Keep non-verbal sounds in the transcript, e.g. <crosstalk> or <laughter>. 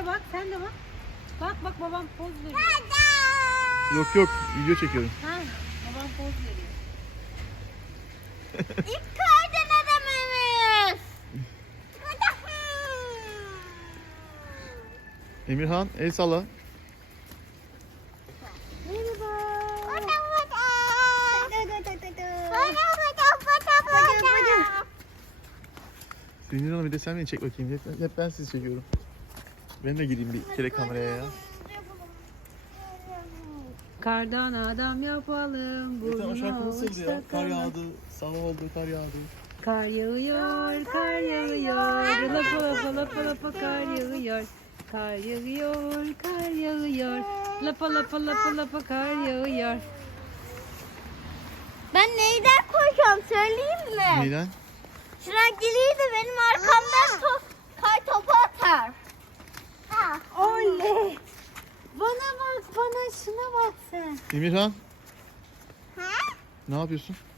de bak, sen de bak. Bak bak babam poz veriyor. <laughs> yok yok, video çekiyorum. Ha, babam poz veriyor. <laughs> İlk köyde ne dememiz? Emirhan, el salla. Zeynir <laughs> <laughs> <laughs> Hanım bir de sen beni çek bakayım. Hep, evet, hep ben sizi çekiyorum. Ben de gireyim bir kere kameraya ya. Kardan adam yapalım. Bu tamam, şarkı ya? Yapalım. Kar yağdı. Sabah oldu kar yağdı. Kar yağıyor, kar yağıyor. Lapa lapa lapa lapa kar yağıyor. Kar yağıyor, kar yağıyor. La la la lapa la lapa kar yağıyor. Ben neyden koşacağım, söyleyeyim mi? Neyden? Şuna geliydi benim arkamdan sos. Oley. Bana bak bana şuna bak sen. İmirhan. Ha? Ne yapıyorsun?